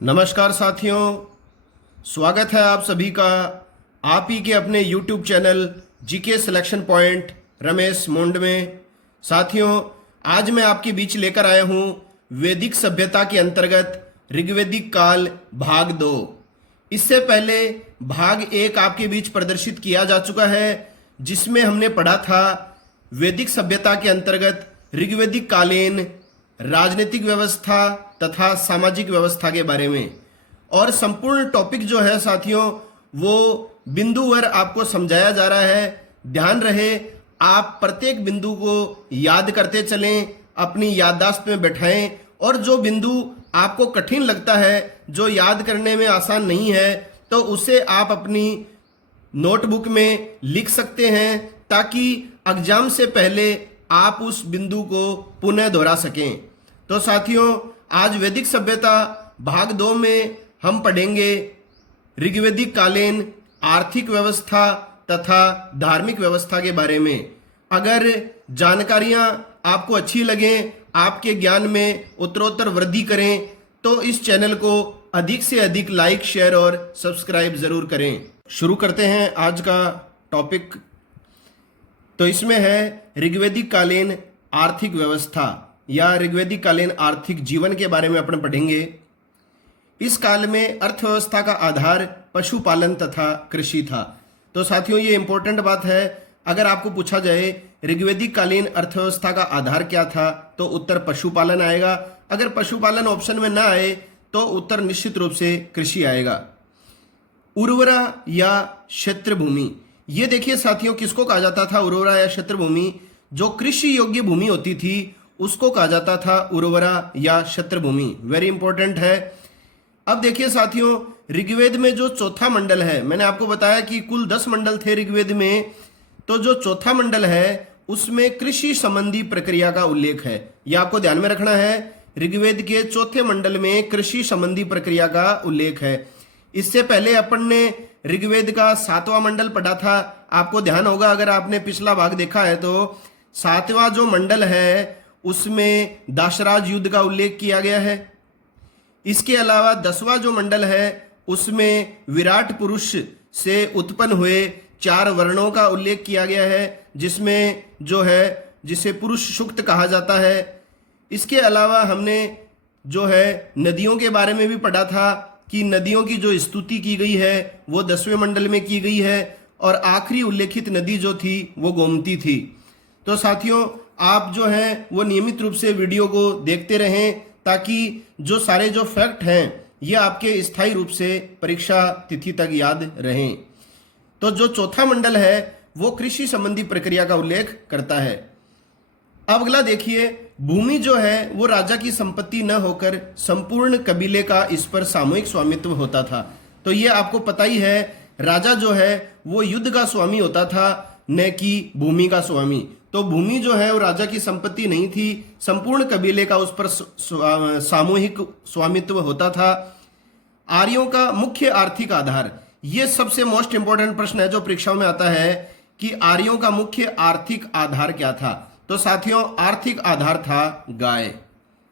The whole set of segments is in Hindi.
नमस्कार साथियों, स्वागत है आप सभी का आप ही के अपने YouTube channel GK selection point Ramesh मोंड में। साथियों, आज मैं आपके बीच लेकर आया हूँ वैदिक सभ्यता के अंतर्गत ऋग्वैदिक काल भाग 2। इससे पहले भाग 1 आपके बीच प्रदर्शित किया जा चुका है, जिसमें हमने पढ़ा था वैदिक सभ्यता के अंतर्गत ऋग्वैदिक कालीन राजनीतिक व्यवस्था तथा सामाजिक व्यवस्था के बारे में। और संपूर्ण टॉपिक जो है साथियों, वो बिंदुवार आपको समझाया जा रहा है। ध्यान रहे, आप प्रत्येक बिंदु को याद करते चलें, अपनी याददाश्त में बैठाएं, और जो बिंदु आपको कठिन लगता है, जो याद करने में आसान नहीं है, तो उसे आप अपनी नोटबुक में लिख सकते हैं, ताकि एग्जाम से पहले आप उस बिंदु को पुनः दोहरा सकें। तो साथियों, आज वैदिक सभ्यता भाग 2 में हम पढ़ेंगे ऋग्वैदिक कालीन आर्थिक व्यवस्था तथा धार्मिक व्यवस्था के बारे में। अगर जानकारियां आपको अच्छी लगें, आपके ज्ञान में उत्तरोत्तर वृद्धि करें, तो इस चैनल को अधिक से अधिक लाइक, शेयर और सब्सक्राइब जरूर करें। शुरू करते हैं आज का टॉपिक। तो इसमें है ऋग्वैदिक कालीन आर्थिक व्यवस्था या ऋग्वैदिक कालीन आर्थिक जीवन के बारे में अपन पढ़ेंगे। इस काल में अर्थव्यवस्था का आधार पशुपालन तथा कृषि था। तो साथियों, ये इंपॉर्टेंट बात है। अगर आपको पूछा जाए ऋग्वैदिक कालीन अर्थव्यवस्था का आधार क्या था, तो उत्तर पशुपालन आएगा। अगर पशुपालन ऑप्शन में ना आए तो उत्तर निश्चित रूप से कृषि आएगा। उर्वरा या क्षेत्र भूमि, ये देखिए साथियों, किसको कहा जाता था उर्वरा या क्षेत्र भूमि? जो कृषि योग्य भूमि होती थी उसको कहा जाता था उर्वरा या क्षेत्र भूमि। वेरी इंपॉर्टेंट है। अब देखिए साथियों, ऋग्वेद में जो चौथा मंडल है, मैंने आपको बताया कि कुल 10 मंडल थे ऋग्वेद में, तो जो चौथा मंडल है उसमें कृषि संबंधी प्रक्रिया का उल्लेख है। यह आपको ध्यान में रखना है। ऋग्वेद के चौथे मंडल में कृषि संबंधी प्रक्रिया का उल्लेख है। इससे पहले अपन ने ऋग्वेद का 7वां मंडल पढ़ा था। आपको ध्यान होगा, अगर आपने पिछला भाग देखा है, तो 7वां जो मंडल है उसमें दाशराज युद्ध का उल्लेख किया गया है। इसके अलावा 10वां जो मंडल है उसमें विराट पुरुष से उत्पन्न हुए 4 वर्णों का उल्लेख किया गया है, जिसमें जो है जिसे पुरुष सूक्त कहा जाता है। इसके अलावा हमने जो है नदियों के बारे में भी पढ़ा था कि नदियों की जो स्तुति की गई है वो 10वें मंडल में की गई है, और आखिरी उल्लेखित नदी जो थी वो गोमती थी। तो साथियों, आप जो हैं वो नियमित रूप से वीडियो को देखते रहें, ताकि जो सारे जो फैक्ट हैं ये आपके स्थायी रूप से परीक्षा तिथि तक याद रहें। तो जो चौथा मंडल है वो कृषि संबंधी प्रक्रिया का उल्लेख करता है। अब अगला देखिए, भूमि जो है वो राजा की संपत्ति न होकर संपूर्ण कबीले का इस पर सामूहिक स्वामित्व होता था। तो ये आपको पता ही है, राजा जो है वो युद्ध का स्वामी होता था, न कि भूमि का स्वामी। तो भूमि जो है वो राजा की संपत्ति नहीं थी, संपूर्ण कबीले का उस पर सामूहिक स्वामित्व होता था। आर्यों का मुख्य आर्थिक आधार, ये सबसे मोस्ट इंपॉर्टेंट प्रश्न है जो परीक्षाओं में आता है कि आर्यों का मुख्य आर्थिक आधार क्या था। तो साथियों, आर्थिक आधार था गाय।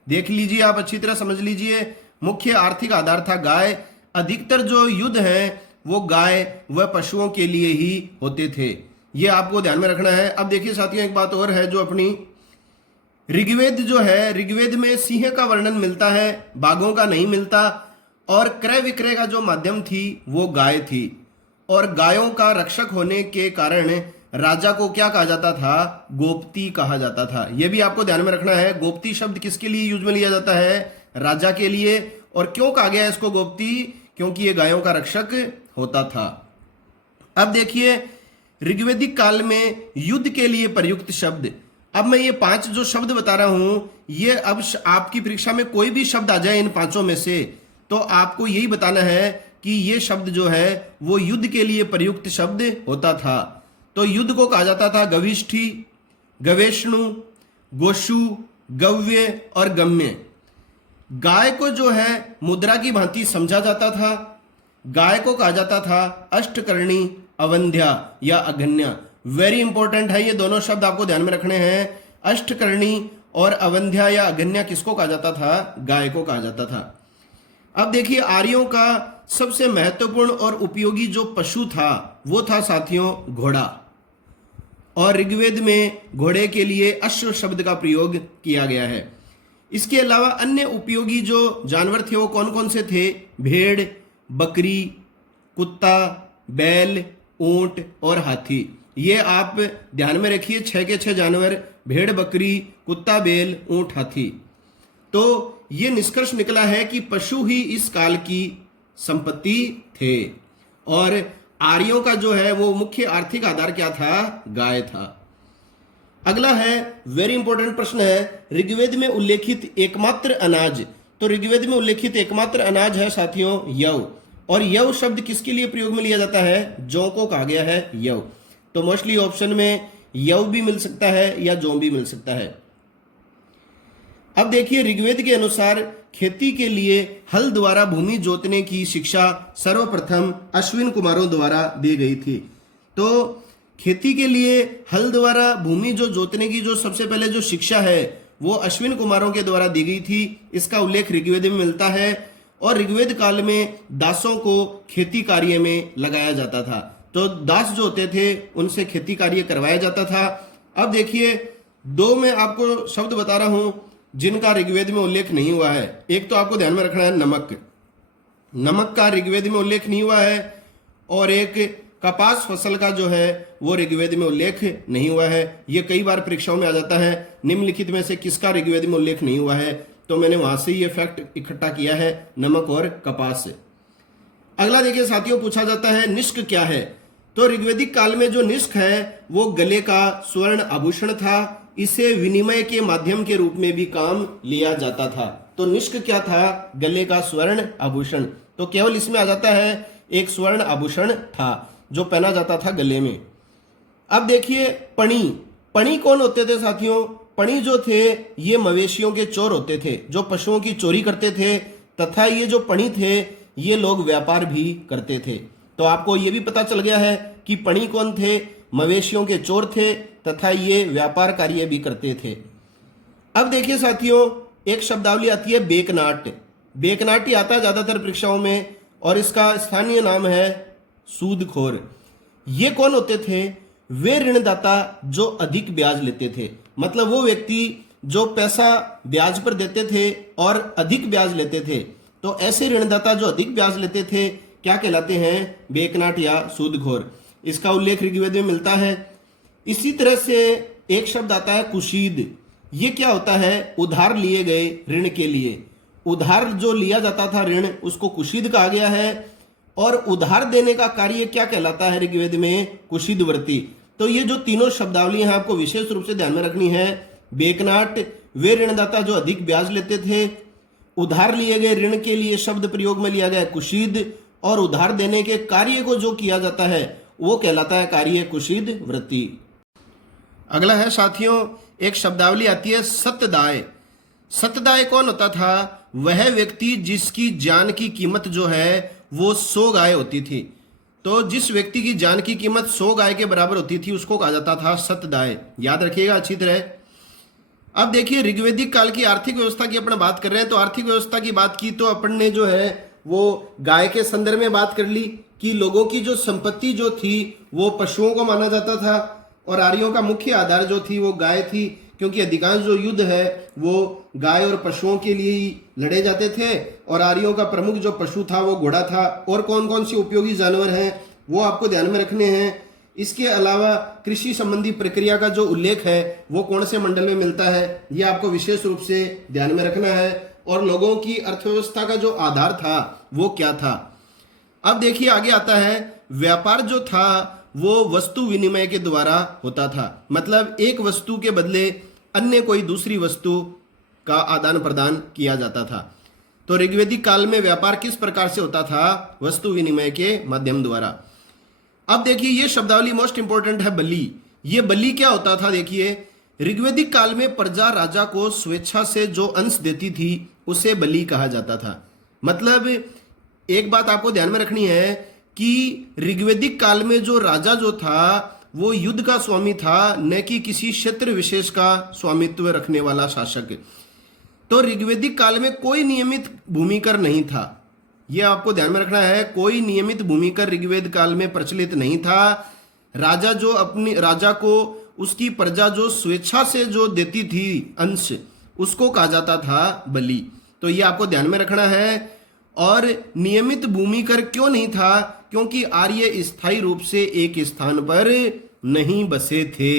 देख लीजिए, आप अच्छी तरह समझ लीजिए, मुख्य आर्थिक आधार था गाय। अधिकतर जो युद्ध हैं वो गाय व पशुओं के लिए ही होते थे, ये आपको ध्यान में रखना है। अब देखिए साथियों, एक बात और है जो अपनी ऋग्वेद जो है, ऋग्वेद में सिंह का वर्णन मिलता है, बाघों का नहीं मिलता। और क्रय विक्रय का जो माध्यम थी वो गाय थी, और गायों का रक्षक होने के कारण राजा को क्या कहा जाता था? गोपति कहा जाता था। यह भी आपको ध्यान में रखना है। गोपति शब्द किसके लिए यूज में लिया जाता है? राजा के लिए। और क्यों कहा गया इसको गोपति? क्योंकि ये गायों का रक्षक होता था। अब देखिए, ऋग्वैदिक काल में युद्ध के लिए प्रयुक्त शब्द। अब मैं ये 5 जो शब्द बता रहा हूं, ये अब आपकी परीक्षा में कोई भी शब्द आ जाए इन 5 में से, तो आपको यही बताना है कि ये शब्द जो है वो युद्ध के लिए प्रयुक्त शब्द होता था। तो युद्ध को कहा जाता था गविष्ठी, गवेष्णु, गोशु, गव्य और गम्य। गाय को जो है मुद्रा की भांति समझा जाता था। गाय को कहा जाता था अष्टकर्णी, अवंध्या या अगन्या। वेरी इंपॉर्टेंट है, ये दोनों शब्द आपको ध्यान में रखने हैं। अष्टकर्णी और अवंध्या या अगन्या किसको कहा जाता था? गाय को कहा जाता था। अब देखिए आर्यों का सबसे महत्वपूर्ण और उपयोगी जो पशु था वो था साथियों घोड़ा, और ऋग्वेद में घोड़े के लिए अश्व शब्द का प्रयोग किया गया है। इसके अलावा अन्य उपयोगी जो जानवर थे वो कौन कौन से थे? भेड़, बकरी, कुत्ता, बैल, ऊंट और हाथी। ये आप ध्यान में रखिए, 6 के 6 जानवर, भेड़, बकरी, कुत्ता, बैल, ऊंट, हाथी। तो ये निष्कर्ष निकला है कि पशु ही इस काल की संपत्ति थे, और आर्यों का जो है वो मुख्य आर्थिक आधार क्या था? गाय था। अगला है वेरी इंपॉर्टेंट प्रश्न है, ऋग्वेद में उल्लेखित एकमात्र अनाज। तो ऋग्वेद में उल्लेखित एकमात्र अनाज है साथियों यव, और यव शब्द किसके लिए प्रयोग में लिया जाता है? जौ को कहा गया है यव। तो मोस्टली ऑप्शन में यव भी मिल सकता है या जौ भी मिल सकता है। अब देखिए ऋग्वेद के अनुसार खेती के लिए हल द्वारा भूमि जोतने की शिक्षा सर्वप्रथम अश्विन कुमारों द्वारा दी गई थी। तो खेती के लिए हल द्वारा भूमि जो जोतने की जो सबसे पहले जो शिक्षा है वो अश्विन कुमारों के द्वारा दी गई थी। इसका उल्लेख ऋग्वेद में मिलता है, और ऋग्वेद काल में दासों को खेती कार्य में लगाया जाता था। तो दास जो होते थे उनसे खेती कार्य करवाया जाता था। अब देखिए 2 मैं आपको शब्द बता रहा हूं जिनका ऋग्वेद में उल्लेख नहीं हुआ है। एक तो आपको ध्यान में रखना है नमक, नमक का ऋग्वेद में उल्लेख नहीं हुआ है, और एक कपास फसल का जो है वो ऋग्वेद में उल्लेख नहीं हुआ है। ये कई बार परीक्षाओं में आ जाता है, निम्नलिखित में से किसका ऋग्वेद में उल्लेख नहीं हुआ है, तो मैंने वहां से ये फैक्ट इकट्ठा किया है, नमक और कपास से। अगला देखिए साथियों, पूछा जाता है निष्क क्या है। तो ऋग्वेदिक काल में जो निष्क है वो गले का स्वर्ण आभूषण था। इसे विनिमय के माध्यम के रूप में भी काम लिया जाता था। तो निष्क क्या था? गले का स्वर्ण आभूषण। तो केवल इसमें आ जाता है एक स्वर्ण आभूषण था जो पहना जाता था गले में। अब देखिए पणी, पणी कौन होते थे साथियों? पणी जो थे ये मवेशियों के चोर होते थे, जो पशुओं की चोरी करते थे, तथा ये जो पणी थे ये लोग व्यापार भी करते थे। तो आपको ये भी पता चल गया है कि पणी कौन थे? मवेशियों के चोर थे, तथा ये व्यापार कार्य भी करते थे। अब देखिए साथियों एक शब्दावली आती है बेकनाट। बेकनाट ही आता है ज्यादातर परीक्षाओं में, और इसका स्थानीय नाम है सूदखोर। ये कौन होते थे? वे ऋणदाता जो अधिक ब्याज लेते थे। मतलब वो व्यक्ति जो पैसा ब्याज पर देते थे और अधिक ब्याज लेते थे। तो ऐसे ऋणदाता जो अधिक ब्याज लेते थे क्या कहलाते हैं? बेकनाट या सूदखोर। इसका उल्लेख ऋग्वेद में मिलता है। इसी तरह से एक शब्द आता है कुशीद। ये क्या होता है? उधार लिए गए ऋण के लिए। उधार जो लिया जाता था ऋण, उसको कुशीद कहा गया है, और उधार देने का कार्य क्या कहलाता है ऋग्वेद में? कुशीदवर्ती। तो ये जो तीनों शब्दावलियां आपको विशेष रूप से ध्यान में रखनी है। बेकनाट वे ऋणदाता जो अधिक ब्याज लेते थे, उधार लिए गए ऋण के लिए शब्द प्रयोग में लिया गया कुशीद, और उधार देने के कार्य को जो किया जाता है वो कहलाता है कार्य कुशीद वृत्ति। अगला है साथियों एक शब्दावली आती है सतदाय। सतदाय कौन होता था? वह व्यक्ति जिसकी जान की कीमत जो है वो 100 गाय होती थी। तो जिस व्यक्ति की जान की कीमत 100 गाय के बराबर होती थी उसको कहा जाता था सतदाय। याद रखिएगा अच्छी तरह। अब देखिए ऋग्वेदिक काल की आर्थिक व्यवस्था की अपन बात कर रहे हैं। तो आर्थिक व्यवस्था की बात की तो अपन ने जो है वो गाय के संदर्भ में बात कर ली कि लोगों की जो संपत्ति जो थी वो पशुओं को माना जाता था, और आर्यों का मुख्य आधार जो थी वो गाय थी, क्योंकि अधिकांश जो युद्ध है वो गाय और पशुओं के लिए ही लड़े जाते थे, और आर्यों का प्रमुख जो पशु था वो घोड़ा था। और कौन कौन से उपयोगी जानवर हैं वो आपको ध्यान में रखने हैं। इसके अलावा कृषि संबंधी प्रक्रिया का जो उल्लेख है वो कौन से मंडल में मिलता है ये आपको विशेष रूप से ध्यान में रखना है, और लोगों की अर्थव्यवस्था का जो आधार था वो क्या था। अब देखिए आगे आता है व्यापार जो था वो वस्तु विनिमय के द्वारा होता था। मतलब एक वस्तु के बदले अन्य कोई दूसरी वस्तु का आदान प्रदान किया जाता था। तो ऋग्वेदिक काल में व्यापार किस प्रकार से होता था? वस्तु विनिमय के माध्यम द्वारा। अब देखिए ये शब्दावली मोस्ट इंपोर्टेंट है बलि। ये बलि क्या होता था? देखिए ऋग्वेदिक काल में प्रजा राजा को स्वेच्छा से जो अंश देती थी उसे बलि कहा जाता था। मतलब एक बात आपको ध्यान में रखनी है कि ऋग्वेदिक काल में जो राजा जो था वो युद्ध का स्वामी था, न कि किसी क्षेत्र विशेष का स्वामित्व रखने वाला शासक। तो ऋग्वेदिक काल में कोई नियमित भूमि कर नहीं था। ये आपको ध्यान में रखना है। कोई नियमित भूमिकर ऋग्वेद काल में प्रचलित नहीं था। राजा को उसकी प्रजा जो स्वेच्छा से जो देती थी अंश, उसको कहा जाता था बलि। तो ये आपको ध्यान में रखना है। और नियमित भूमिकर क्यों नहीं था? क्योंकि आर्य स्थायी रूप से एक स्थान पर नहीं बसे थे।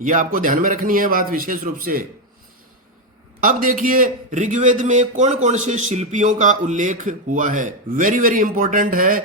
ये आपको ध्यान में रखनी है बात विशेष रूप से। अब देखिए ऋग्वेद में कौन कौन से शिल्पियों का उल्लेख हुआ है, वेरी वेरी इंपॉर्टेंट है।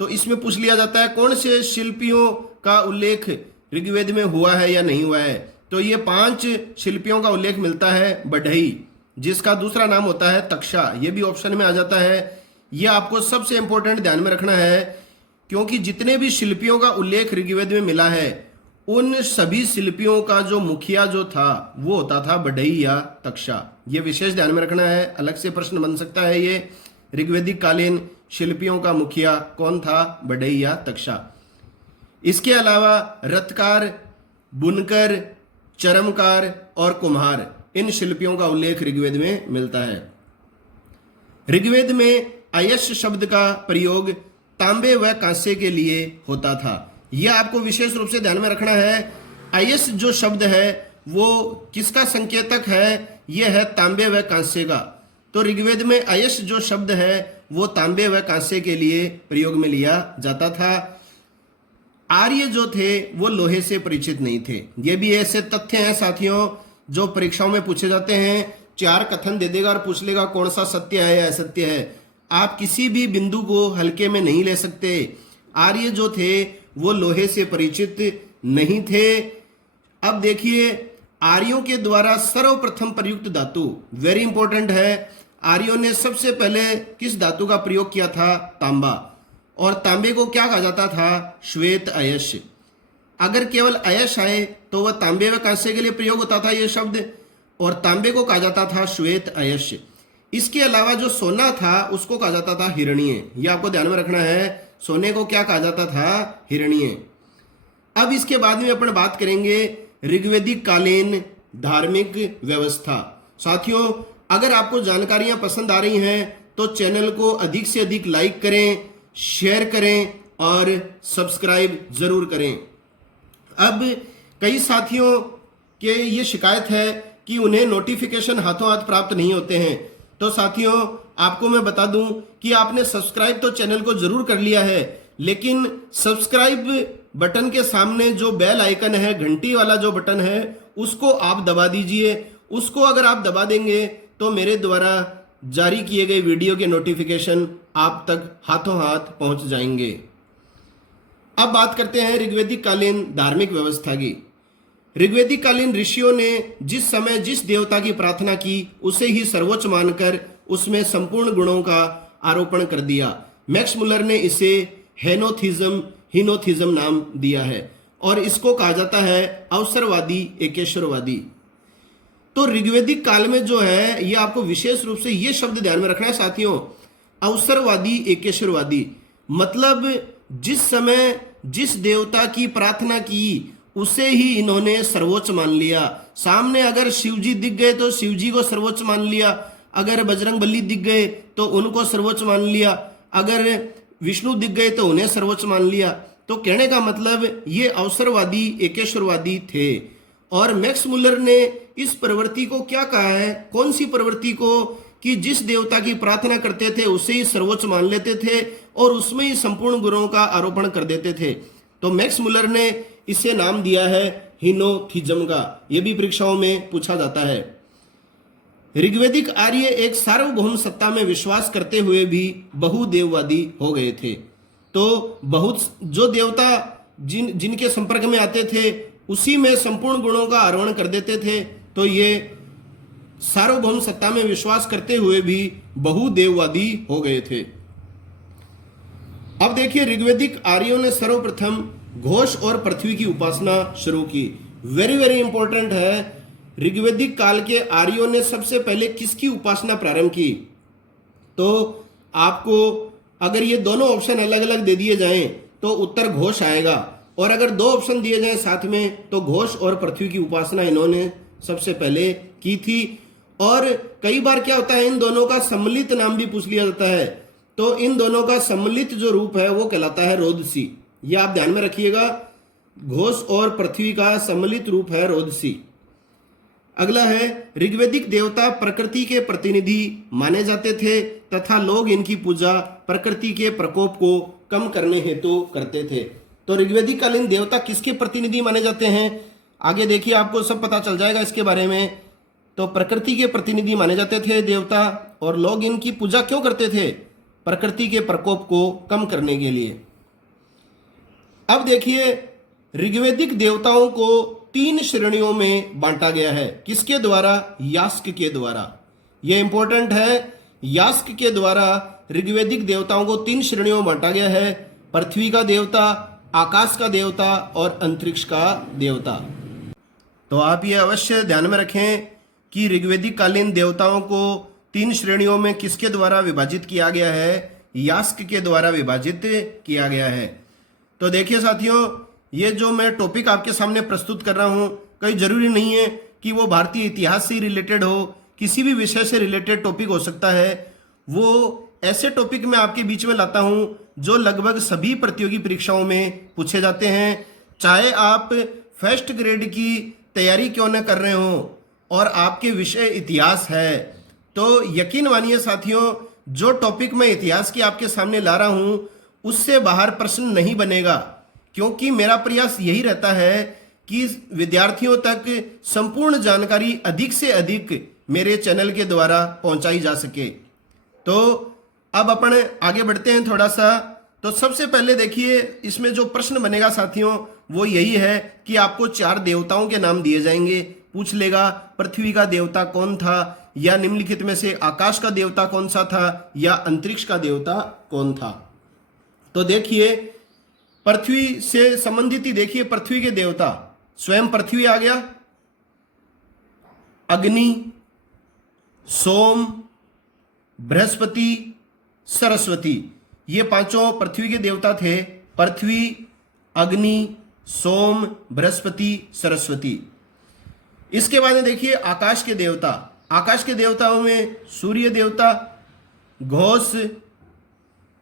तो इसमें पूछ लिया जाता है कौन से शिल्पियों का उल्लेख ऋग्वेद में हुआ है या नहीं हुआ है। तो ये 5 शिल्पियों का उल्लेख मिलता है। बढ़ई, जिसका दूसरा नाम होता है तक्षा, ये भी ऑप्शन में आ जाता है। ये आपको सबसे इंपॉर्टेंट ध्यान में रखना है, क्योंकि जितने भी शिल्पियों का उल्लेख ऋग्वेद में मिला है उन सभी शिल्पियों का जो मुखिया जो था वो होता था बढ़ई या तक्षा। ये विशेष ध्यान में रखना है, अलग से प्रश्न बन सकता है। ये ऋग्वेदिक कालीन शिल्पियों का मुखिया कौन था, बढ़ई या तक्षा। इसके अलावा रथकार, बुनकर, चरमकार और कुम्हार, इन शिल्पियों का उल्लेख ऋग्वेद में मिलता है। ऋग्वेद में अयश शब्द का प्रयोग तांबे व कांसे के लिए होता था। यह आपको विशेष रूप से ध्यान में रखना है। अयश जो शब्द है वो किसका संकेतक है? यह है तांबे व कांसे का। तो ऋग्वेद में अयश जो शब्द है वो तांबे व कांसे के लिए प्रयोग में लिया जाता था। आर्य जो थे वो लोहे से परिचित नहीं थे। ये भी ऐसे तथ्य हैं साथियों जो परीक्षाओं में पूछे जाते हैं। 4 कथन दे देगा और पूछ लेगा कौन सा सत्य है या असत्य है। आप किसी भी बिंदु को हल्के में नहीं ले सकते। आर्य जो थे वो लोहे से परिचित नहीं थे। अब देखिए आर्यों के द्वारा सर्वप्रथम प्रयुक्त धातु वेरी इंपॉर्टेंट है। आर्यों ने सबसे पहले किस धातु का प्रयोग किया था? तांबा। और तांबे को क्या कहा जाता था? श्वेत अयश। अगर केवल अयश आए तो वह तांबे व कांसे के लिए प्रयोग होता था ये शब्द, और तांबे को कहा जाता था श्वेत अयश। इसके अलावा जो सोना था उसको कहा जाता था हिरण्य। ये आपको ध्यान में रखना है, सोने को क्या कहा जाता था? हिरण्य। अब इसके बाद में अपन बात करेंगे ऋग्वेदिक कालीन धार्मिक व्यवस्था। साथियों अगर आपको जानकारियां पसंद आ रही हैं तो चैनल को अधिक से अधिक लाइक करें, शेयर करें और सब्सक्राइब जरूर करें। अब कई साथियों के ये शिकायत है कि उन्हें नोटिफिकेशन हाथों हाथ प्राप्त नहीं होते हैं। तो साथियों आपको मैं बता दूं कि आपने सब्सक्राइब तो चैनल को जरूर कर लिया है, लेकिन सब्सक्राइब बटन के सामने जो बेल आइकन है, घंटी वाला जो बटन है, उसको आप दबा दीजिए। उसको अगर आप दबा देंगे तो मेरे द्वारा जारी किए गए वीडियो के नोटिफिकेशन आप तक हाथों हाथ पहुंच जाएंगे। अब बात करते हैं ऋग्वेदिक कालीन धार्मिक व्यवस्था की। ऋग्वेदिक कालीन ऋषियों ने जिस समय जिस देवता की प्रार्थना की उसे ही सर्वोच्च मानकर उसमें संपूर्ण गुणों का आरोपण कर दिया। मैक्स मुलर ने इसे हिनोथिज्म नाम दिया है और इसको कहा जाता है अवसरवादी एकेश्वरवादी। तो ऋग्वेदिक काल में जो है ये आपको विशेष रूप से ये शब्द ध्यान में रखना है साथियों, अवसरवादी एकेश्वरवादी। मतलब जिस समय जिस देवता की प्रार्थना की उसे ही इन्होंने सर्वोच्च मान लिया। सामने अगर शिव जी दिख गए तो शिव जी को सर्वोच्च मान लिया, अगर बजरंग बली दिख गए तो उनको सर्वोच्च मान लिया, अगर विष्णु दिख गए तो उन्हें सर्वोच्च मान लिया। तो कहने का मतलब ये अवसरवादी एकेश्वरवादी थे। और मैक्स मुलर ने इस प्रवृत्ति को क्या कहा है? कौन सी प्रवृत्ति को? कि जिस देवता की प्रार्थना करते थे उसे ही सर्वोच्च मान लेते थे और उसमें ही संपूर्ण गुणों का आरोपण कर देते थे। तो मैक्स मुलर ने इसे नाम दिया है हिनोथिज्म का। यह भी परीक्षाओं में पूछा जाता है। ऋग्वेदिक आर्य एक सार्वभौम सत्ता में विश्वास करते हुए भी बहुदेववादी हो गए थे। तो बहुत जो देवता जिनके संपर्क में आते थे उसी में संपूर्ण गुणों का आरोहण कर देते थे। तो ये सार्वभौम सत्ता में विश्वास करते हुए भी बहुदेववादी हो गए थे। अब देखिए ऋग्वेदिक आर्यों ने सर्वप्रथम घोष और पृथ्वी की उपासना शुरू की। वेरी वेरी इंपॉर्टेंट है। ऋग्वेदिक काल के आर्यों ने सबसे पहले किसकी उपासना प्रारंभ की? तो आपको अगर ये दोनों ऑप्शन अलग अलग दे दिए जाएं तो उत्तर घोष आएगा, और अगर 2 ऑप्शन दिए जाएं साथ में तो घोष और पृथ्वी की उपासना इन्होंने सबसे पहले की थी। और कई बार क्या होता है इन दोनों का सम्मिलित नाम भी पूछ लिया जाता है। तो इन दोनों का सम्मिलित जो रूप है वो कहलाता है रोदसी। ये आप ध्यान में रखिएगा, घोष और पृथ्वी का सम्मिलित रूप है रोदसी। अगला है ऋग्वेदिक देवता प्रकृति के प्रतिनिधि माने जाते थे तथा लोग इनकी पूजा प्रकृति के प्रकोप को कम करने हेतु करते थे। तो ऋग्वेदिक कालीन देवता किसके प्रतिनिधि माने जाते हैं, आगे देखिए आपको सब पता चल जाएगा इसके बारे में। तो प्रकृति के प्रतिनिधि माने जाते थे देवता, और लोग इनकी पूजा क्यों करते थे, प्रकृति के प्रकोप को कम करने के लिए। अब देखिए ऋग्वेदिक देवताओं को 3 श्रेणियों में बांटा गया है। किसके द्वारा, यास्क के द्वारा। यह इंपॉर्टेंट है, यास्क के द्वारा ऋग्वेदिक देवताओं को 3 श्रेणियों में बांटा गया है, पृथ्वी का देवता, आकाश का देवता और अंतरिक्ष का देवता। तो आप ये अवश्य ध्यान में रखें कि ऋग्वेदिक कालीन देवताओं को 3 श्रेणियों में किसके द्वारा विभाजित किया गया है, यास्क के द्वारा विभाजित किया गया है। तो देखिए साथियों, ये जो मैं टॉपिक आपके सामने प्रस्तुत कर रहा हूं, कहीं जरूरी नहीं है कि वो भारतीय इतिहास से रिलेटेड हो, किसी भी विषय से रिलेटेड टॉपिक हो सकता है। वो ऐसे टॉपिक मैं आपके बीच में लाता हूं जो लगभग सभी प्रतियोगी परीक्षाओं में पूछे जाते हैं। चाहे आप फर्स्ट ग्रेड की तैयारी क्यों न कर रहे हो और आपके विषय इतिहास है, तो यकीन मानिए साथियों, जो टॉपिक मैं इतिहास की आपके सामने ला रहा हूं उससे बाहर प्रश्न नहीं बनेगा, क्योंकि मेरा प्रयास यही रहता है कि विद्यार्थियों तक संपूर्ण जानकारी अधिक से अधिक मेरे चैनल के द्वारा पहुंचाई जा सके। तो अब अपन आगे बढ़ते हैं थोड़ा सा। तो सबसे पहले देखिए इसमें जो प्रश्न बनेगा साथियों वो यही है कि आपको 4 देवताओं के नाम दिए जाएंगे। पूछ लेगा पृथ्वी का देवता कौन था, या निम्नलिखित में से आकाश का देवता कौन सा था, या अंतरिक्ष का देवता कौन था। तो देखिए पृथ्वी से संबंधित ही देखिए, पृथ्वी के देवता स्वयं पृथ्वी आ गया, अग्नि, सोम, बृहस्पति, सरस्वती, ये 5 पृथ्वी के देवता थे। पृथ्वी, अग्नि, सोम, बृहस्पति, सरस्वती। इसके बाद में देखिए आकाश के देवता। आकाश के देवताओं में सूर्य देवता, घोष,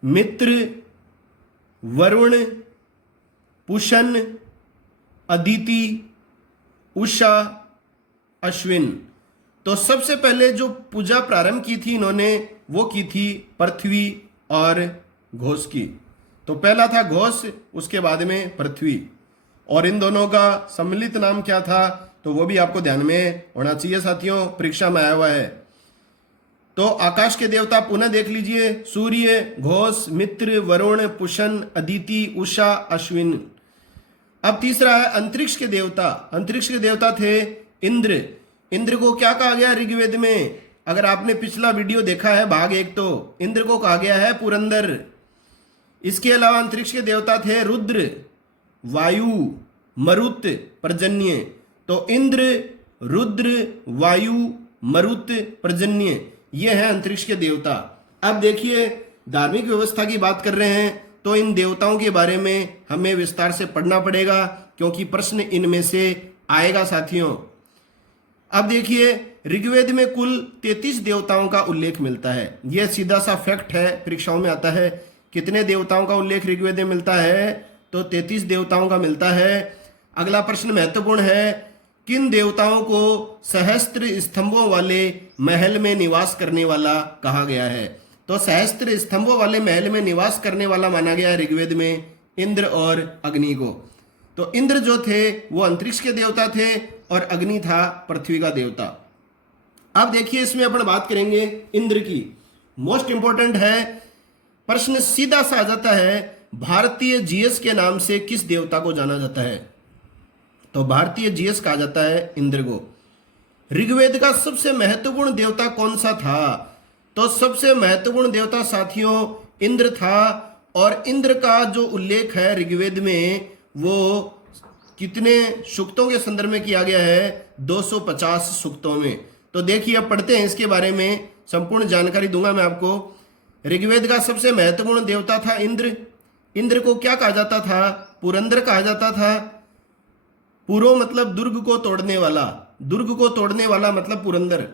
मित्र, वरुण, पुशन, अदिति, उषा, अश्विन। तो सबसे पहले जो पूजा प्रारंभ की थी इन्होंने वो की थी पृथ्वी और घोष की। तो पहला था घोष, उसके बाद में पृथ्वी, और इन दोनों का सम्मिलित नाम क्या था तो वो भी आपको ध्यान में होना चाहिए साथियों, परीक्षा में आया हुआ है। तो आकाश के देवता पुनः देख लीजिए, सूर्य, घोष, मित्र, वरुण, पुशन, अदिति, उषा, अश्विन। अब तीसरा है अंतरिक्ष के देवता। अंतरिक्ष के देवता थे इंद्र। इंद्र को क्या कहा गया ऋग्वेद में, अगर आपने पिछला वीडियो देखा है भाग 1, तो इंद्र को कहा गया है पुरंदर। इसके अलावा अंतरिक्ष के देवता थे रुद्र, वायु, मरुत, पर्जन्य। तो इंद्र, रुद्र, वायु, मरुत, पर्जन्य, ये है अंतरिक्ष के देवता। अब देखिए धार्मिक व्यवस्था की बात कर रहे हैं तो इन देवताओं के बारे में हमें विस्तार से पढ़ना पड़ेगा, क्योंकि प्रश्न इनमें से आएगा साथियों। अब देखिए ऋग्वेद में कुल 33 देवताओं का उल्लेख मिलता है। यह सीधा सा फैक्ट है, परीक्षाओं में आता है। कितने देवताओं का उल्लेख ऋग्वेद में मिलता है, तो 33 देवताओं का मिलता है। अगला प्रश्न महत्वपूर्ण है, किन देवताओं को सहस्त्र स्तंभों वाले महल में निवास करने वाला कहा गया है। तो सहस्त्र स्तंभों वाले महल में निवास करने वाला माना गया ऋग्वेद में इंद्र और अग्नि को। तो इंद्र जो थे वो अंतरिक्ष के देवता थे और अग्नि था पृथ्वी का देवता। अब देखिए इसमें अपन बात करेंगे इंद्र की, मोस्ट इंपॉर्टेंट है। प्रश्न सीधा सा आ जाता है, भारतीय जीएस के नाम से किस देवता को जाना जाता है। तो भारतीय जीएस कहा जाता है इंद्र को। ऋग्वेद का सबसे महत्वपूर्ण देवता कौन सा था, तो सबसे महत्वपूर्ण देवता साथियों इंद्र था। और इंद्र का जो उल्लेख है ऋग्वेद में वो कितने सूक्तों के संदर्भ में किया गया है, 250 सूक्तों में। तो देखिए अब पढ़ते हैं इसके बारे में, संपूर्ण जानकारी दूंगा मैं आपको। ऋग्वेद का सबसे महत्वपूर्ण देवता था इंद्र। इंद्र को क्या कहा जाता था, पुरंदर कहा जाता था। पुरो मतलब दुर्ग को तोड़ने वाला, दुर्ग को तोड़ने वाला मतलब पुरंदर।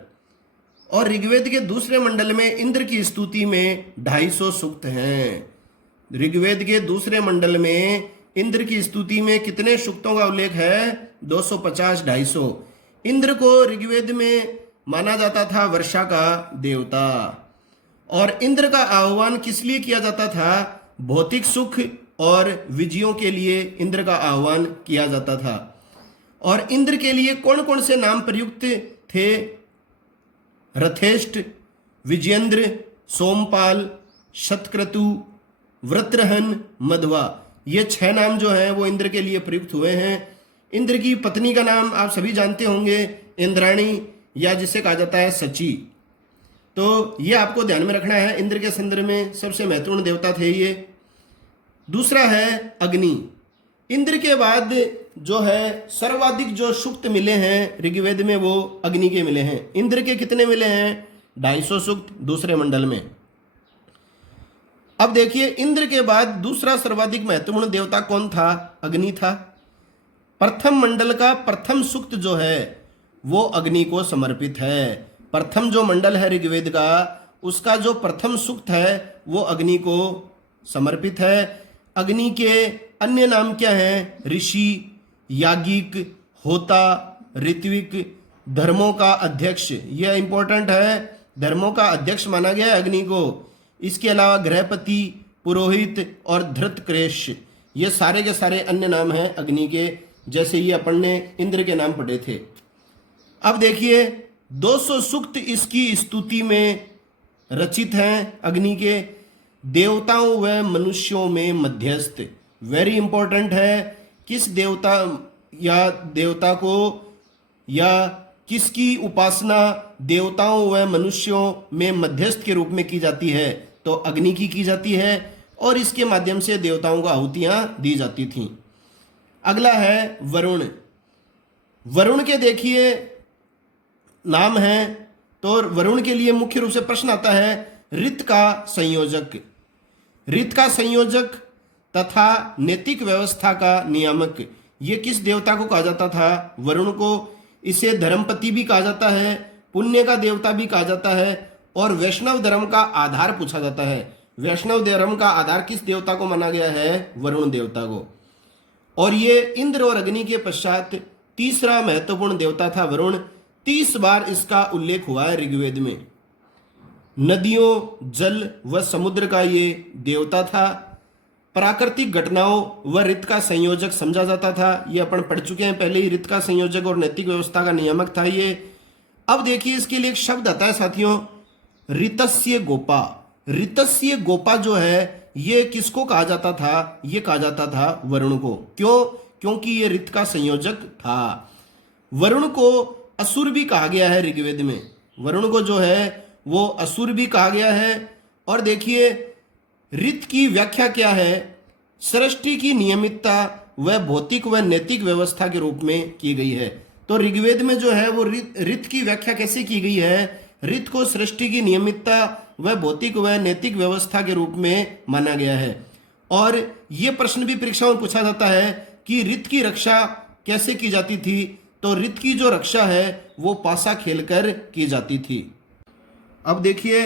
और ऋग्वेद के दूसरे मंडल में इंद्र की स्तुति में 250 सूक्त हैं। ऋग्वेद के दूसरे मंडल में इंद्र की स्तुति में कितने सूक्तों का उल्लेख है? 250, 250। इंद्र को ऋग्वेद में माना जाता था वर्षा का देवता, और इंद्र का आह्वान किस लिए किया जाता था? भौतिक सुख और विजयों के लिए इंद्र का आह्वान किया जाता था। और इंद्र के लिए कौन कौन से नाम प्रयुक्त थे? रथेष्ट, विजयेंद्र, सोमपाल, शतक्रतु, वृत्रहन, मध्वा, ये 6 नाम जो हैं वो इंद्र के लिए प्रयुक्त हुए हैं। इंद्र की पत्नी का नाम आप सभी जानते होंगे, इंद्राणी, या जिसे कहा जाता है सची। तो ये आपको ध्यान में रखना है। इंद्र के संदर्भ में सबसे महत्वपूर्ण देवता थे ये। दूसरा है अग्नि। इंद्र के बाद जो है सर्वाधिक जो सूक्त मिले हैं ऋग्वेद में वो अग्नि के मिले हैं। इंद्र के कितने मिले हैं? 250 सूक्त दूसरे मंडल में। अब देखिए, इंद्र के बाद दूसरा सर्वाधिक महत्वपूर्ण देवता कौन था? अग्नि था। प्रथम मंडल का प्रथम सूक्त जो है वो अग्नि को समर्पित है। प्रथम जो मंडल है ऋग्वेद का, उसका जो प्रथम सूक्त है वो अग्नि को समर्पित है। अग्नि के अन्य नाम क्या हैं? ऋषि, याज्ञिक, होता, ऋत्विक, धर्मों का अध्यक्ष। यह इंपॉर्टेंट है, धर्मों का अध्यक्ष माना गया है अग्नि को। इसके अलावा गृहपति, पुरोहित और धृतक्रेश, ये सारे के सारे अन्य नाम हैं अग्नि के, जैसे ये अपन ने इंद्र के नाम पढ़े थे। अब देखिए, 200 सूक्त इसकी स्तुति में रचित हैं अग्नि के। देवताओं व मनुष्यों में मध्यस्थ, वेरी इंपॉर्टेंट है। किस देवता या देवता को या किसकी उपासना देवताओं व मनुष्यों में मध्यस्थ के रूप में की जाती है? तो अग्नि की जाती है, और इसके माध्यम से देवताओं को आहुतियां दी जाती थीं। अगला है वरुण। वरुण के देखिए नाम है, तो वरुण के लिए मुख्य रूप से प्रश्न आता है ऋत का संयोजक। ऋत का संयोजक तथा नैतिक व्यवस्था का नियामक, ये किस देवता को कहा जाता था? वरुण को। इसे धर्मपति भी कहा जाता है, पुण्य का देवता भी कहा जाता है, और वैष्णव धर्म का आधार पूछा जाता है। वैष्णव धर्म का आधार किस देवता को माना गया है? वरुण देवता को। और ये इंद्र और अग्नि के पश्चात तीसरा महत्वपूर्ण देवता था वरुण। 30 बार इसका उल्लेख हुआ है ऋग्वेद में। नदियों, जल व समुद्र का ये देवता था। प्राकृतिक घटनाओं व ऋत का संयोजक समझा जाता था, ये अपन पढ़ चुके हैं पहले ही। ऋत का संयोजक और नैतिक व्यवस्था का नियामक था ये। अब देखिए, इसके लिए एक शब्द आता है साथियों, ऋतस्य गोपा। ऋतस्य गोपा जो है ये किसको कहा जाता था? ये कहा जाता था वरुण को। क्यों? क्योंकि ये ऋत का संयोजक था। वरुण को असुर भी कहा गया है ऋग्वेद में। वरुण को जो है वो असुर भी कहा गया है। और देखिए, ऋत की व्याख्या क्या है? सृष्टि की नियमितता व भौतिक व नैतिक व्यवस्था के रूप में की गई है। तो ऋग्वेद में जो है वो ऋत की व्याख्या कैसे की गई है? ऋत को सृष्टि की नियमितता व भौतिक व नैतिक व्यवस्था के रूप में माना गया है। और ये प्रश्न भी परीक्षाओं में पूछा जाता है कि ऋत की रक्षा कैसे की जाती थी? तो ऋत की जो रक्षा है वो पासा खेलकर की जाती थी। अब देखिए,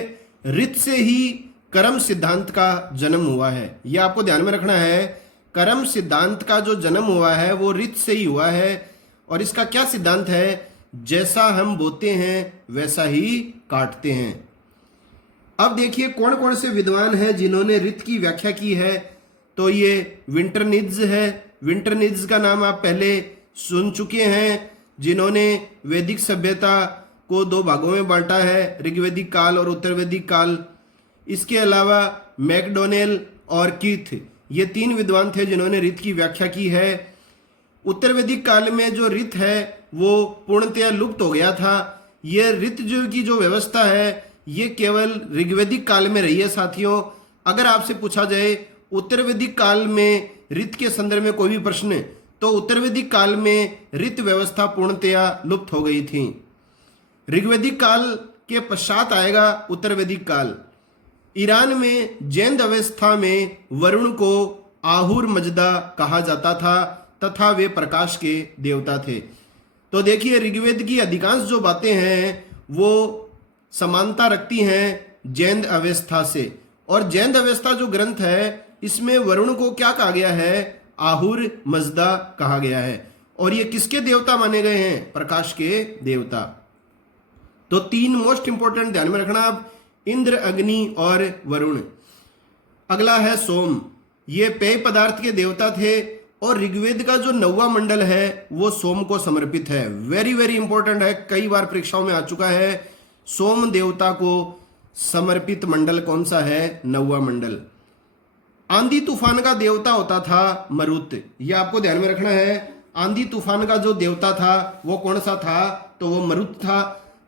ऋत से ही कर्म सिद्धांत का जन्म हुआ है, ये आपको ध्यान में रखना है। कर्म सिद्धांत का जो जन्म हुआ है वो ऋत से ही हुआ है। और इसका क्या सिद्धांत है? जैसा हम बोते हैं वैसा ही काटते हैं। अब देखिए, कौन कौन से विद्वान हैं जिन्होंने ऋत की व्याख्या की है? तो ये विंटरनित्ज है। विंटरनित्ज का नाम आप पहले सुन चुके हैं, जिन्होंने वैदिक सभ्यता को 2 भागों में बांटा है, ऋग्वैदिक काल और उत्तर वैदिक काल। इसके अलावा मैकडोनेल और कीथ, ये 3 विद्वान थे जिन्होंने ऋत की व्याख्या की है। उत्तर वैदिक काल में जो ऋत है वो पूर्णतया लुप्त हो गया था। ये ऋत की जो व्यवस्था है ये केवल ऋग्वैदिक काल में रही है साथियों। अगर आपसे पूछा जाए उत्तर वैदिक काल में ऋत के संदर्भ में कोई भी प्रश्न, तो उत्तर वैदिक काल में ऋत व्यवस्था पूर्णतया लुप्त हो गई थी। ऋग्वैदिक काल के पश्चात आएगा उत्तर वैदिक काल। ईरान में जैन अवस्था में वरुण को आहुर मजदा कहा जाता था तथा वे प्रकाश के देवता थे। तो देखिए, ऋग्वेद की अधिकांश जो बातें हैं वो समानता रखती हैं जैन अवस्था से। और जैन अवस्था जो ग्रंथ है इसमें वरुण को क्या कहा गया है? आहुर मजदा कहा गया है। और ये किसके देवता माने गए हैं? प्रकाश के देवता। तो 3 मोस्ट इंपोर्टेंट ध्यान में रखना आप, इंद्र, अग्नि और वरुण। अगला है सोम। ये पेय पदार्थ के देवता थे और ऋग्वेद का जो 9वां मंडल है वो सोम को समर्पित है। वेरी वेरी इंपॉर्टेंट है, कई बार परीक्षाओं में आ चुका है। सोम देवता को समर्पित मंडल कौन सा है? 9वां मंडल। आंधी तूफान का देवता होता था मरुत, यह आपको ध्यान में रखना है। आंधी तूफान का जो देवता था वो कौन सा था? तो वो मरुत था।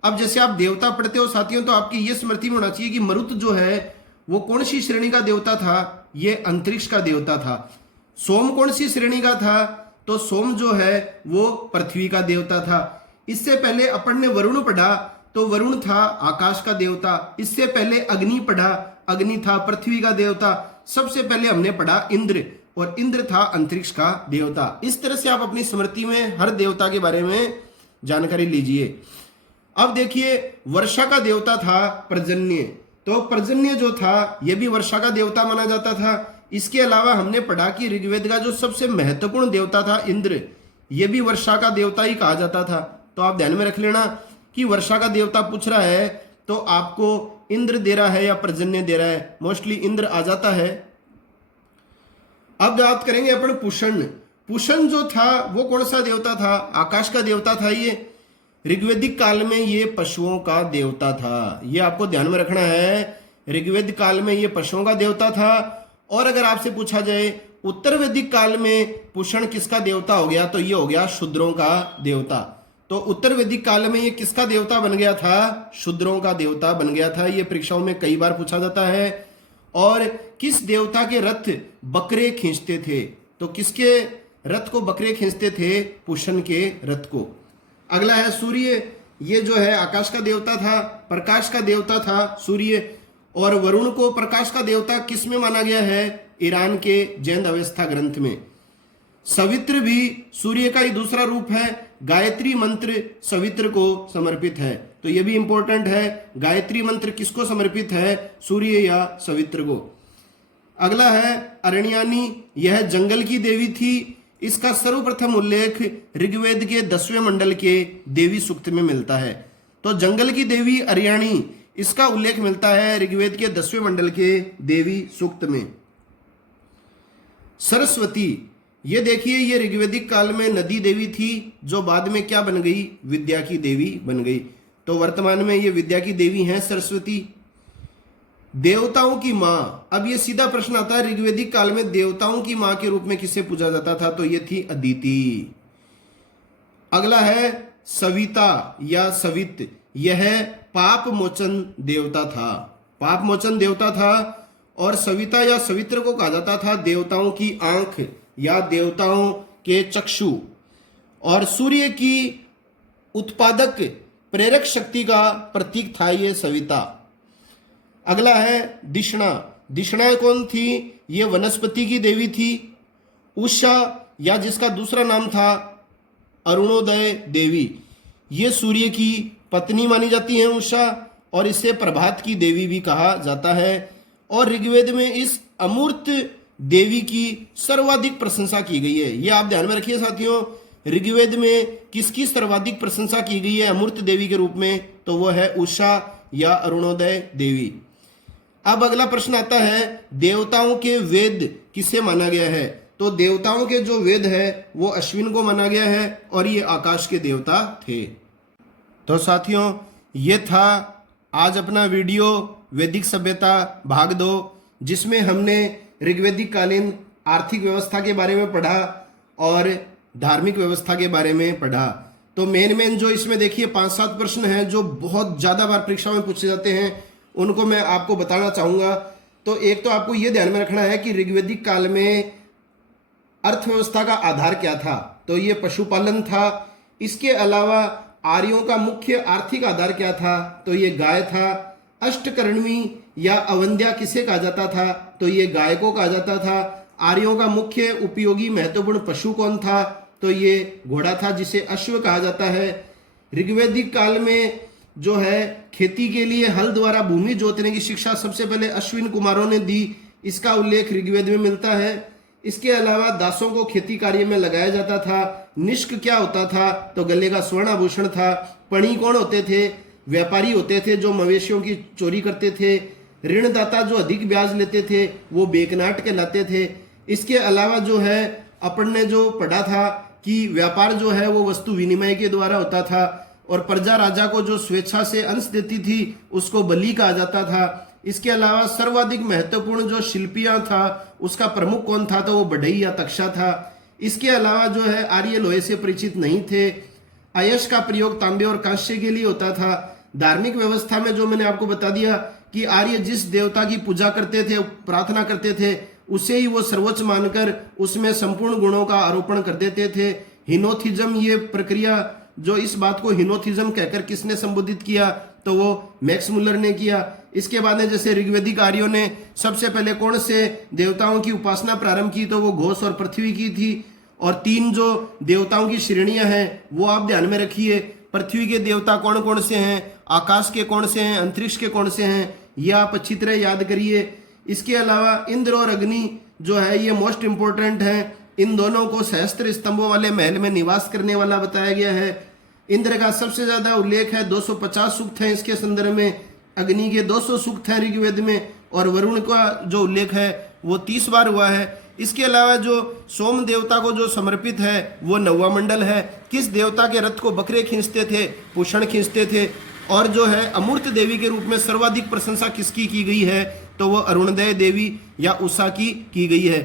अब जैसे आप देवता पढ़ते हो साथियों, तो आपकी ये स्मृति में होना चाहिए कि मरुत जो है वो कौन सी श्रेणी का देवता था? ये अंतरिक्ष का देवता था। सोम कौन सी श्रेणी का था? तो सोम जो है वो पृथ्वी का देवता था। इससे पहले अपन ने वरुण पढ़ा, तो वरुण था आकाश का देवता। इससे पहले अग्नि पढ़ा, अग्नि था पृथ्वी का देवता। सबसे पहले हमने पढ़ा इंद्र, और इंद्र था अंतरिक्ष का देवता। इस तरह से आप अपनी स्मृति में हर देवता के बारे में जानकारी लीजिए। अब देखिए, वर्षा का देवता था पर्जन्य। तो पर्जन्य जो था यह भी वर्षा का देवता माना जाता था। इसके अलावा हमने पढ़ा कि ऋग्वेद का जो सबसे महत्वपूर्ण देवता था इंद्र, यह भी वर्षा का देवता ही कहा जाता था। तो आप ध्यान में रख लेना कि वर्षा का देवता पूछ रहा है तो आपको इंद्र दे रहा है या पर्जन्य दे रहा है, मोस्टली इंद्र आ जाता है। अब बात करेंगे अपन पुषण। पुषण जो था वो कौन सा देवता था? आकाश का देवता था। ये ऋग्वेदिक काल में ये पशुओं का देवता था। ये आपको ध्यान में रखना है, ऋग्वेद काल में ये पशुओं का देवता था। और अगर आपसे पूछा जाए उत्तर वैदिक काल में पुषण किसका देवता हो गया, तो ये हो गया शूद्रों का देवता। तो उत्तर वैदिक काल में ये किसका देवता बन गया था? शूद्रों का देवता बन गया था। ये परीक्षाओं में कई बार पूछा जाता है। और किस देवता के रथ बकरे खींचते थे? तो किसके रथ को बकरे खींचते थे? पुषण के रथ को। अगला है सूर्य। ये जो है आकाश का देवता था, प्रकाश का देवता था सूर्य। और वरुण को प्रकाश का देवता किस में माना गया है? ईरान के जैन अवस्था ग्रंथ में। सवित्र भी सूर्य का ही दूसरा रूप है। गायत्री मंत्र सवित्र को समर्पित है। तो यह भी इंपॉर्टेंट है, गायत्री मंत्र किसको समर्पित है? सूर्य या सवित्र को। अगला है अरण्यानी। यह जंगल की देवी थी। इसका सर्वप्रथम उल्लेख ऋग्वेद के 10वें मंडल के देवी सूक्त में मिलता है। तो जंगल की देवी अरण्यानी, इसका उल्लेख मिलता है ऋग्वेद के 10वें मंडल के देवी सूक्त में। सरस्वती, ये देखिए, ये ऋग्वेदिक काल में नदी देवी थी जो बाद में क्या बन गई? विद्या की देवी बन गई। तो वर्तमान में ये विद्या की देवी हैं सरस्वती। देवताओं की माँ। अब ये सीधा प्रश्न आता है, ऋग्वेदिक काल में देवताओं की माँ के रूप में किसे पूजा जाता था? तो ये थी अदिति। अगला है सविता या सवित। यह पाप मोचन देवता था। पाप मोचन देवता था। और सविता या सवित्र को कहा जाता था देवताओं की आंख या देवताओं के चक्षु। और सूर्य की उत्पादक प्रेरक शक्ति का प्रतीक था ये सविता। अगला है दिशना। दिशना कौन थी? ये वनस्पति की देवी थी। उषा या जिसका दूसरा नाम था अरुणोदय देवी, ये सूर्य की पत्नी मानी जाती हैं उषा, और इसे प्रभात की देवी भी कहा जाता है। और ऋग्वेद में इस अमूर्त देवी की सर्वाधिक प्रशंसा की गई है। ये आप ध्यान में रखिए साथियों, ऋग्वेद में किसकी सर्वाधिक प्रशंसा की गई है अमूर्त देवी के रूप में? तो वो है उषा या अरुणोदय देवी। अब अगला प्रश्न आता है, देवताओं के वेद किसे माना गया है? तो देवताओं के जो वेद है वो अश्विन को माना गया है, और ये आकाश के देवता थे। तो साथियों, ये था आज अपना वीडियो वैदिक सभ्यता भाग 2, जिसमें हमने ऋग्वेदिक कालीन आर्थिक व्यवस्था के बारे में पढ़ा और धार्मिक व्यवस्था के बारे में पढ़ा। तो मेन जो इसमें देखिए 5-7 प्रश्न हैं जो बहुत ज़्यादा बार परीक्षाओं में पूछे जाते हैं, उनको मैं आपको बताना चाहूँगा। तो एक तो आपको ये ध्यान में रखना है कि ऋग्वेदिक काल में अर्थव्यवस्था का आधार क्या था? तो ये पशुपालन था। इसके अलावा आर्यों का मुख्य आर्थिक आधार क्या था? तो ये गाय था। अष्टकर्णी या अवंध्या किसे कहा जाता था? तो ये गाय को कहा जाता था। आर्यों का मुख्य उपयोगी महत्वपूर्ण पशु कौन था? तो ये घोड़ा था, जिसे अश्व कहा जाता है। ऋग्वेदिक काल में जो है खेती के लिए हल द्वारा भूमि जोतने की शिक्षा सबसे पहले अश्विन कुमारों ने दी, इसका उल्लेख ऋग्वेद में मिलता है। इसके अलावा दासों को खेती कार्य में लगाया जाता था। निष्क क्या होता था? तो गले का स्वर्ण आभूषण था। पणी कौन होते थे? व्यापारी होते थे जो मवेशियों की चोरी करते थे। ऋणदाता जो अधिक ब्याज लेते थे वो बेकनाट कहलाते थे। इसके अलावा जो है अपन ने जो पढ़ा था कि व्यापार जो है वो वस्तु विनिमय के द्वारा होता था, और प्रजा राजा को जो स्वेच्छा से अंश देती थी उसको बलि कहा जाता था। इसके अलावा सर्वाधिक महत्वपूर्ण जो शिल्पियां था उसका प्रमुख कौन था? तो वो बढ़ई या तक्षा था। इसके अलावा जो है आर्य लोहे से परिचित नहीं थे। अयश का प्रयोग तांबे और कांस्य के लिए होता था। धार्मिक व्यवस्था में जो मैंने आपको बता दिया कि आर्य जिस देवता की पूजा करते थे, प्रार्थना करते थे, उसे ही वो सर्वोच्च मानकर उसमें संपूर्ण गुणों का आरोपण कर देते थे। हिनोथिज्म, ये प्रक्रिया जो इस बात को हिनोथिज्म कहकर किसने संबोधित किया? तो वो मैक्स मुलर ने किया। इसके बाद में जैसे ऋग्वेदिक आर्यों ने सबसे पहले कौन से देवताओं की उपासना प्रारंभ की? तो वो घोष और पृथ्वी की थी। और 3 जो देवताओं की श्रेणियां हैं वो आप ध्यान में रखिए। पृथ्वी के देवता कौन कौन से हैं, आकाश के कौन से हैं, अंतरिक्ष के कौन से हैं, ये आप अच्छी तरह याद करिए। इसके अलावा इंद्र और अग्नि जो है ये मोस्ट इंपोर्टेंट है। इन दोनों को सहस्त्र स्तंभों वाले महल में निवास करने वाला बताया गया है। इंद्र का सबसे ज्यादा उल्लेख है, 250 सूक्त हैं इसके संदर्भ में। अग्नि के 200 सूक्त हैं ऋग्वेद में, और वरुण का जो उल्लेख है वो 30 बार हुआ है। इसके अलावा जो सोम देवता को जो समर्पित है वो 9वां मंडल है। किस देवता के रथ को बकरे खींचते थे? पूषण खींचते थे। और जो है अमूर्त देवी के रूप में सर्वाधिक प्रशंसा किसकी की गई है? तो वो अरुणोदय देवी या उषा की गई है।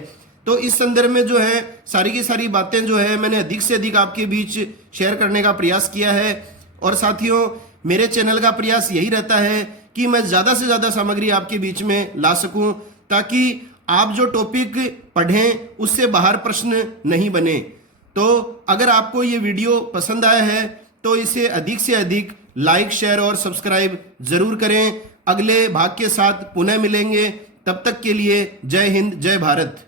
तो इस संदर्भ में जो है सारी की सारी बातें जो है मैंने अधिक से अधिक आपके बीच शेयर करने का प्रयास किया है। और साथियों, मेरे चैनल का प्रयास यही रहता है कि मैं ज़्यादा से ज़्यादा सामग्री आपके बीच में ला सकूं, ताकि आप जो टॉपिक पढ़ें उससे बाहर प्रश्न नहीं बने। तो अगर आपको ये वीडियो पसंद आया है तो इसे अधिक से अधिक लाइक, शेयर और सब्सक्राइब जरूर करें। अगले भाग के साथ पुनः मिलेंगे, तब तक के लिए जय हिंद, जय भारत।